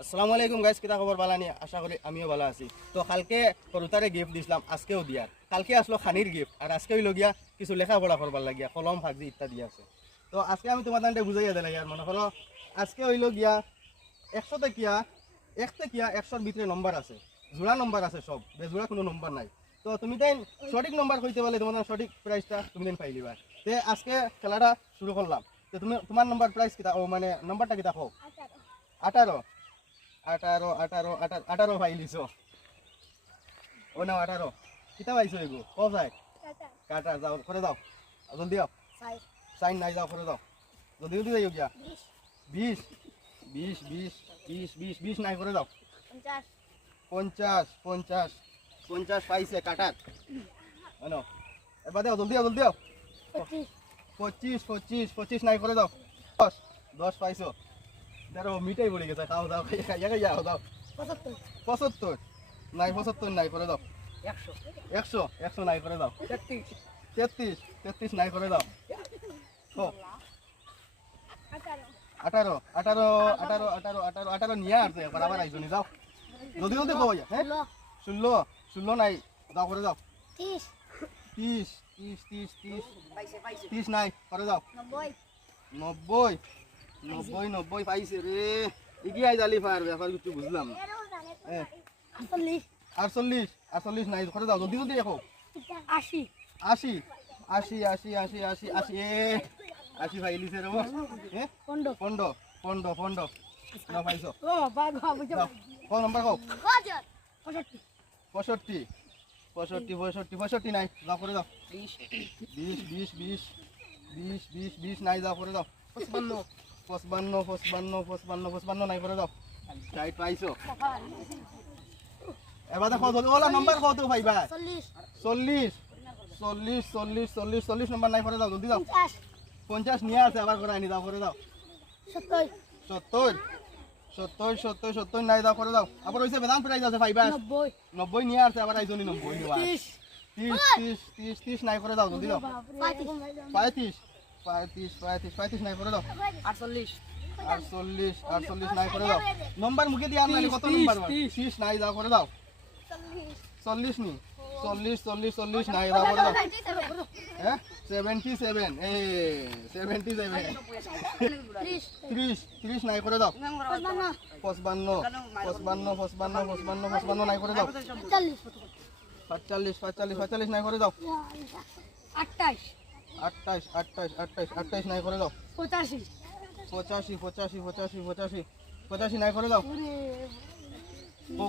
আসসালামু আলাইকুম গাইস, কিতা খবর? ভালো নি? আশা করি আমিও ভালো আছি। তো কালকে করুতারে গিফট দিছিলাম, আজকেও দিয়ার। কালকে আসলো খানির গিফট, আর আজকে হইল গিয়া কিছু লেখাপড়া করবার লাগিয়া কলম ফাজি ইত্যাদি আছে। তো আজকে আমি তোমাদের বুঝাইয়া দিলাই, আর মনে করো আজকে হইল গিয়া 100 থেকে 100-র ভিতরে নম্বর আছে, জোড়া নম্বর আছে, সব বেজোড়া কোনো নম্বর নাই। তো তুমি তাই সঠিক নম্বর কইতে পারলে তোমার সঠিক প্রাইসটা তুমি দিন পাই দিবা। তে আজকে খেলাটা শুরু করলাম। তো তুমি তোমার নম্বর প্রাইস কিতা, ও মানে নম্বরটা কিতা কও? 18 18 18 18 18 পাইলিছ। ও না 18 কিতা পাইছো এগো? ক যায় কাটা যাও করে দাও, জলদি দাও। সাইন নাই, যাও করে দাও জলদি জলদি যাইও গিয়া। 20 20 20 20 20 20 নাই, করে দাও। 50 50 50 পাইছে কাটার। আনো এবার দাও, জলদি দাও জলদি দাও। 25 25 25 নাই, করে দাও। 10 10 পাইছো। দেখো মিটাই পড়ে গেছে, খাও দাও, খাইয়া খাইয়া দাও। 75 নাই, 75 নাই, করে দাও। 100 100 নাই, করে দাও। 33 33 নাই, করে দাও। 18 18 18 18 18 18 নিয়ে আসছে, একবার আবার আইসো নি, যাও জলদি জলদি কো। হ্যাঁ 16 16 নাই, যাও করে দাও। 30 30 30 30 30 নাই, করে দাও। 90 90 90 পাইছে রে, এগিয়ে জালি পার ব্যাপার কিছু বুঝলাম না। 48 48 নাই, করে দাও জলদি জলদি দেখো। 80 80 80 80 80 80 80 এ 80 পাইলিছে রে। হ্যাঁ 15 15 15 না পাইছো। কোন নাম্বার কও? 65 65 65 65 নাই, যাও করে দাও। 20 20 20 20 20 20 নাই, যাও করে দাও। 55 55 55 55 55 নাই, করে দাও। 60 পাইছো। এবার দেখো ওলা নাম্বার কত পাইবা? 40 40 40 40 40 নাম্বার নাই, করে দাও জলদি দাও। 50 নিয়ে আছে, আবার করে আনি, দাও করে দাও। 70 70 70 70 70 নাই, দাও করে দাও। আবার হইছে বেদাম প্রাইস আছে পাইবা। 90 90 নিয়ে আছে, আবার আইজনি 90 নিবা। 30 30 30 30 নাই, করে দাও জলদি দাও। 35 35 35 35 নাই, করে দাও। 48 48 48 নাই, করে দাও। নম্বর মুখে দিয়ে আনলে কত নম্বর? 30 নাই, দাও করে দাও। 40 নি 40 40 40 নাই, দাও করে দাও। হ্যাঁ 77 এ 77 30 30 নাই, করে দাও। 55 55 55 55 55 নাই, করে দাও। 45 45 45 নাই, করে দাও। 28 28 28 28 28 নাই, করে দাও। 85 85 85 85 85 85 নাই, করে দাও।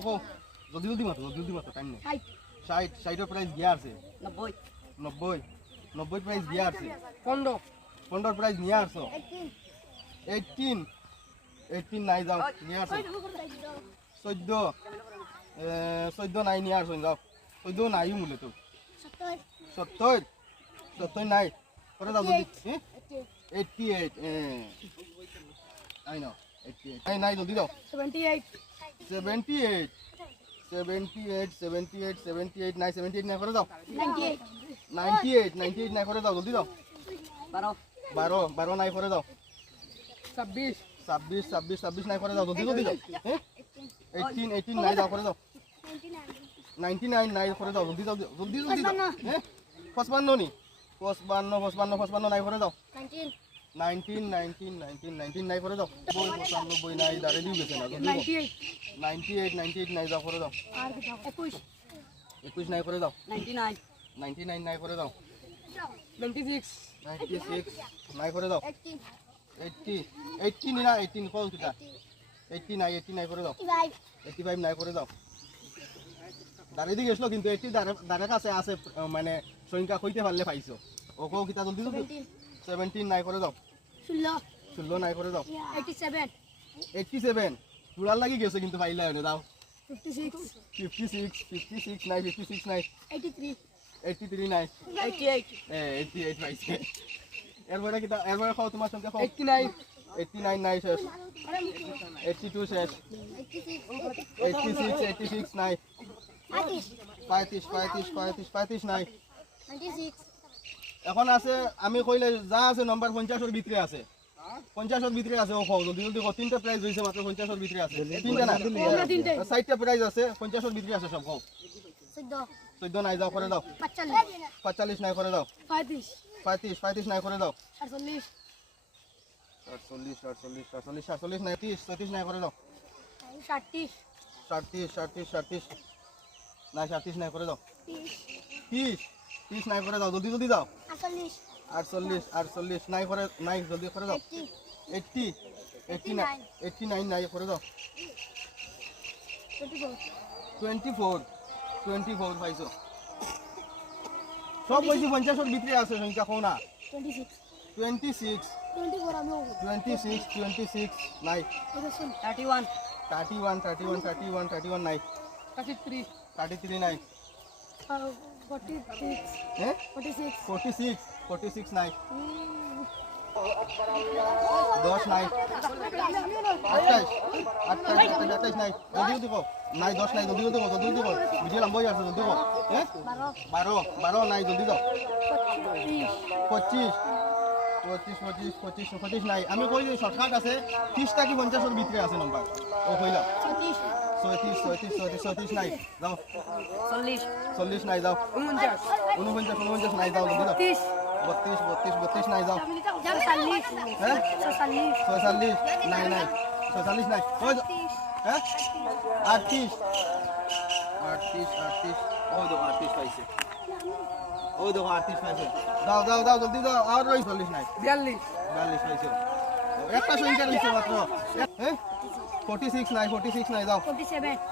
কো জলদি জলদি মাতো, জলদি জলদি মাতো, টাইম নেই। 60 60 প্রাইস গিয়া আছে। 90 90 90 প্রাইস গিয়া আছে। 15 15 প্রাইস নিয়ে আসো। 18 18 নাই, যাও নিয়ে আসো। 14 14 নাই, নিয়ে আসো, যাও। 14 নাই মূলে তো। 70 70 নাই, করে দাও জলদি। 88 আই নো 88 নাই নাই, জলদি দাও। 78 78 78 78 78 নাই, 78 নাই, করে দাও। 98 98 98 নাই, করে দাও জলদি দাও। 12 12 12 নাই, করে দাও। 26 26 26 26 নাই, করে দাও জলদি জলদি দাও। 18 18 নাই, দাও করে দাও। 99 নাই, করে দাও জলদি দাও, জলদি জলদি দাও। 55 নি 55 55 55 নাই, করে দাও। 19 19 19 19 নাই, করে দাও। 95 নাই, দাঁড়িয়ে দিয়ে গেছে না, জলদি দাও। 98 98 নাই, দাও করে দাও। 21 21 নাই, করে দাও। 99 99 নাই, করে দাও। 96 96 নাই, করে দাও। 80 80 নি না 18 কল কিটা 80 নাই 80 নাই, করে দাও। 85 নাই, করে দাও। দাঁড়িয়ে দিয়ে গেছিল কিন্তু 80 দাঁড়ার কাছে আছে, মানে সংখ্যা কইতে পারলে পাইছো। ও কো কিটা জলদি জলদি। 17 নাই, করে দাও। 16 16 নাই, করে দাও। 87 87 পুরার লাগি গেছে কিন্তু পাইলা এনে, দাও। 56 56 56 নাই, 56 নাই। 83 83 নাই। 88 88 পাইছে। এরপরে কিটা এরপরে খাও, তোমার সংখ্যা খাও। 89 89 নাই, শেষ। 82 শেষ। 86 86 নাই। 35 35 35 35 নাই। 96 এখন আছে, আমি কইলে যা আছে নম্বর 50 এর ভিতরে আছে। 50 ভিতরে আছে ও খাও জলদি জলদি খাও তিনটা প্রাইজ হইছে মাত্র 50 ভিতরে আছে তিনটা না সাইডটা প্রাইজ আছে 50 ভিতরে আছে সব খাও 14 নাই যাও করে দাও 45 নাই করে দাও 35 নাই করে দাও 48 নাই 30 নাই করে দাও 37 নাই 37 নাই করে দাও 30 নাই করে দাও জলদি জলদি দাও 48 নাই করে নাই জলদি করে দাও 89 নাই করে দাও 24 পাইছো সব কইছি 50 ভিতরে আছে সংখ্যা কোন না 26 নাই 31 নাই 33 নাই 46 নাই 10 নাই 28 নাই জলদি জলদি কও নাই 10 নাই জলদি জলদি কও ভিডিও লম্বা হয়ে আছে জলদি কও 12 নাই জলদি দাও 25 নাই আমি কই যে শর্টকাট আছে 30টা কি 50 ভিতরে আছে নাম্বার ও কইলা 36 নাই যাও 40 নাই যাও 49 নাই যাও জলদি দাও 32 নাই যাও 46 নাই 46 নাই ওই হ্যাঁ 38 ওই দেখো 38 পাইছে ওই দেখো 38 পাইছে দাও জলদি দাও আর ওই 40 নাই 42 পাইছে একটা সংখ্যা হইছে মাত্র হ্যাঁ 46 নাই যাও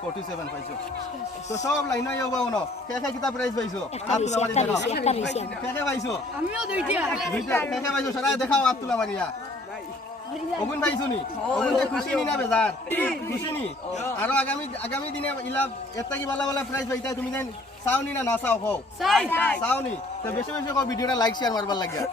47 পাইছো তো সব লাইন হয়ে যাবো না কে কিতা প্রাইস পাইছো আব্দুল্লাহ মারি দেখাও কে পাইছো আমিও দুইটা কে পাইছো সারা দেখাও আব্দুল্লাহ মারিয়া ওগুন পাইছো নি ওগুন খুশি নি না বেজার খুশি নি আর আগামী দিনে ইলা এত কি ভালো প্রাইস পাইতা তুমি দেন চাওনি না চাও কও চাওনি তো বেশি বেশি ভিডিওটা লাইক শেয়ার মারবার লাগিয়া